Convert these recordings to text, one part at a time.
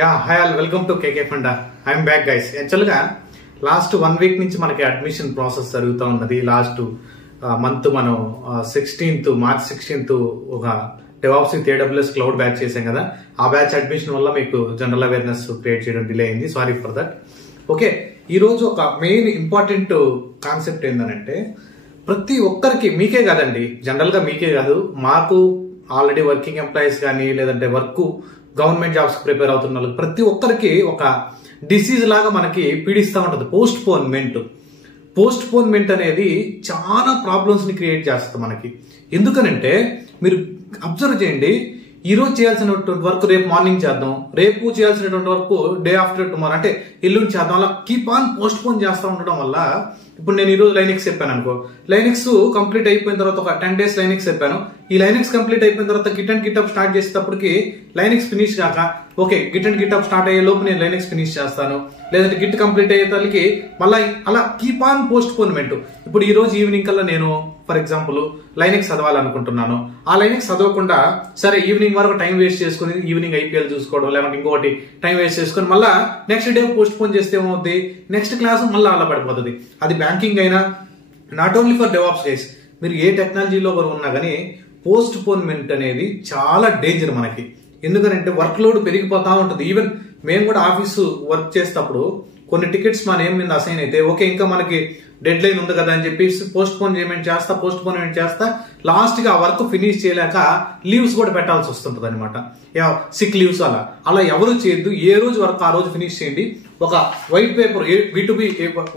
Hi all welcome to KK funda. I'm back guys. యాక్చువల్గా last 1 week నుంచి మనకి admission process జరుగుతూ ఉన్నది. లాస్ట్ మంత్ మనం మార్చ్ 16th ఒక DevOps with AWS cloud batch చేసాం కదా. ఆ బ్యాచ్ అడ్మిషన్ వల్ల మీకు జనరల్ అవేర్నెస్ క్రియేట్ చేయడం డిలే అయింది. Sorry for that. ఓకే, ఈరోజు ఒక మెయిన్ ఇంపార్టెంట్ కాన్సెప్ట్ ఏంటంటే ప్రతి ఒక్కరికి, మీకే కాదండి, జనరల్గా మీకే కాదు, మాకు ఆల్రెడీ వర్కింగ్ ఎంప్లాయీస్ కానీ లేదంటే గవర్నమెంట్ జాబ్స్ ప్రిపేర్ అవుతున్న వాళ్ళకి ప్రతి ఒక్కరికి ఒక డిసీజ్ లాగా మనకి పీడిస్తూ ఉంటుంది పోస్ట్ పోన్మెంట్ అనేది చాలా ప్రాబ్లమ్స్ ని క్రియేట్ చేస్తుంది మనకి. ఎందుకనంటే మీరు అబ్జర్వ్ చేయండి, ఈ రోజు చేయాల్సినటువంటి వర్క్ రేపు మార్నింగ్ చేద్దాం, రేపు చేయాల్సినటువంటి వర్క్ డే ఆఫ్టర్ టుమారో అంటే ఎల్లుండి చేద్దాం, అలా కీప్ ఆన్ పోస్ట్ పోన్ చేస్తూ ఉండడం వల్ల ఇప్పుడు నేను ఈ రోజు లైనెక్స్ చెప్పాను అనుకో, లైనెక్స్ కంప్లీట్ అయిపోయిన తర్వాత ఒక 10 days లైనెక్స్ చెప్పాను, ఈ లైనెక్స్ కంప్లీట్ అయిపోయిన తర్వాత గిట్ అండ్ గిటప్ స్టార్ట్ చేసేటప్పటికి లైనెక్స్ ఫినిష్ కాక, okay git and GitHub start అయ్యే లోపు నేను లైనెక్స్ ఫినిష్ చేస్తాను, లేదంటే గిట్ కంప్లీట్ అయ్యే తల్లికి మళ్ళీ అలా కీప్ ఆన్ పోస్ట్ పోన్మెంట్. ఇప్పుడు ఈ రోజు ఈవినింగ్ కల్లా నేను ఫర్ ఎగ్జాంపుల్ లైనెక్స్ చదవాలనుకుంటున్నాను, ఆ లైనెక్స్ చదవకుండా సరే ఈవినింగ్ వరకు టైం వేస్ట్ చేసుకుని ఈవినింగ్ IPL చూసుకోవడం, లేకపోతే ఇంకొకటి టైం వేస్ట్ చేసుకుని మళ్ళీ నెక్స్ట్ డే పోస్ట్ పోన్ చేస్తే ఏమవుతుంది, నెక్స్ట్ క్లాస్ మళ్ళీ అలా పడిపోతుంది. అది బ్యాంకింగ్ అయినా, not only for DevOps guys, మీరు ఏ టెక్నాలజీలో ఉన్నా కానీ పోస్ట్ పోన్మెంట్ అనేది చాలా డేంజర్ మనకి. ఎందుకంటే వర్క్ లోడ్ పెరిగిపోతా ఉంటుంది. ఈవెన్ మేము కూడా ఆఫీసు వర్క్ చేసేటప్పుడు కొన్ని టికెట్స్ మన ఏం మీద అసైన్ అయితే ఓకే ఇంకా మనకి డెడ్ లైన్ ఉంది కదా అని చెప్పి పోస్ట్ పోన్మెంట్ చేస్తా లాస్ట్ గా ఆ వర్క్ ఫినిష్ చేయలేక లీవ్స్ కూడా పెట్టాల్సి వస్తుంటది అనమాట. సిక్ లీవ్స్ అలా ఎవరు చేయొద్దు. ఏ రోజు వర్క్ ఆ రోజు ఫినిష్ చేయండి. ఒక white paper, B2B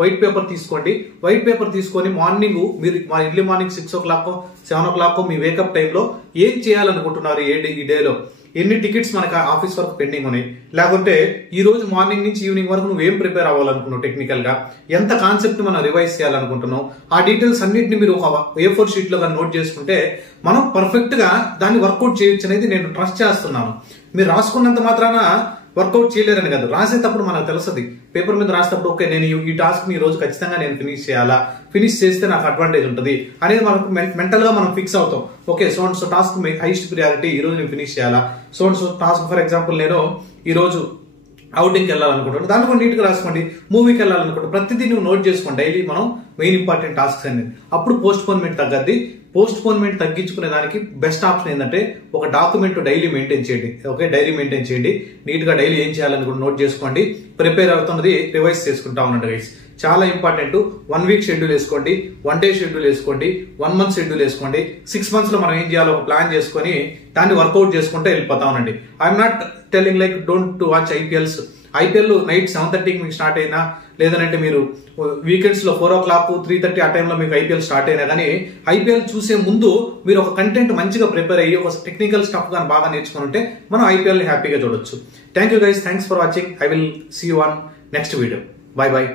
white paper తీసుకోండి. వైట్ పేపర్ తీసుకొని మార్నింగ్ మీరు ఎర్లీ మార్నింగ్ 6 o'clock 7 o'clock మీ వేకప్ టైంలో ఏం చేయాలనుకుంటున్నారు, ఈ డేలో ఎన్ని టికెట్స్ మనకు ఆఫీస్ వర్క్ పెండింగ్ ఉన్నాయి, లేకుంటే ఈ రోజు మార్నింగ్ నుంచి ఈవినింగ్ వరకు నువ్వు ఏం ప్రిపేర్ అవ్వాలనుకున్నావు, టెక్నికల్ గా ఎంత కాన్సెప్ట్ మనం రివైజ్ చేయాలనుకుంటున్నావు, ఆ డీటెయిల్స్ అన్నింటినీ మీరు ఒక A4 sheet లో నోట్ చేసుకుంటే మనం పర్ఫెక్ట్ గా దాన్ని వర్కౌట్ చేయొచ్చు అనేది నేను ట్రస్ట్ చేస్తున్నాను. మీరు రాసుకున్నంత మాత్రాన వర్కౌట్ చేయలేరని కాదు, రాసేటప్పుడు మనకు తెలుస్తుంది. పేపర్ మీద రాసేటప్పుడు ఓకే నేను ఈ టాస్క్ ఈ రోజు ఖచ్చితంగా నేను ఫినిష్ చేయాలా, ఫినిష్ చేస్తే నాకు అడ్వాంటేజ్ ఉంటుంది అనేది మనకు మెంటల్ గా మనం ఫిక్స్ అవుతాం. Okay so task highest priority ఈ రోజు నేను ఫినిష్ చేయాలా, టాస్క్ ఫర్ ఎగ్జాంపుల్ నేను ఈ రోజు అవుటింగ్కి వెళ్ళాలనుకుంటున్నాను, దాంట్లో కూడా నీట్గా రాసుకోండి. మూవీకి వెళ్ళాలనుకుంటే ప్రతిదీ నువ్వు నోట్ చేసుకోండి. డైలీ మనం మెయిన్ ఇంపార్టెంట్ టాస్క్స్ అనేది. అప్పుడు పోస్ట్ పోన్మెంట్ తగ్గద్ది. పోస్ట్ పోన్మెంట్ తగ్గించుకునే దానికి బెస్ట్ ఆప్షన్ ఏంటంటే ఒక డాక్యుమెంట్ డైలీ మెయింటైన్ చేయండి. ఓకే, డైరీ మెయింటైన్ చేయండి. నీట్ గా డైలీ ఏం చేయాలని కూడా నోట్ చేసుకోండి. ప్రిపేర్ అవుతున్నది రివైజ్ చేసుకుంటా ఉండండి గైస్. చాలా ఇంపార్టెంట్. 1 week షెడ్యూల్ వేసుకోండి, 1 day షెడ్యూల్ వేసుకోండి, 1 month షెడ్యూల్ వేసుకోండి. 6 months లో మనం ఏం చేయాలో ఒక ప్లాన్ చేసుకొని దాన్ని వర్కౌట్ చేసుకుంటే వెళ్ళిపోతా ఉండండి. I'm not telling like don't watch IPL night 7:30కి మీకు స్టార్ట్ అయినా, లేదంటే మీరు వీకెండ్స్ లో 4 o'clock 3:30 ఆ టైంలో మీకు IPL స్టార్ట్ అయినా కానీ IPL చూసే ముందు మీరు ఒక కంటెంట్ మంచిగా ప్రిపేర్ అయ్యి ఒక టెక్నికల్ స్టఫ్ కానీ బాగా నేర్చుకుని ఉంటే మనం IPL ని హ్యాపీగా చూడొచ్చు. Thank you guys, thanks for watching. I will see you on next video. Bye by.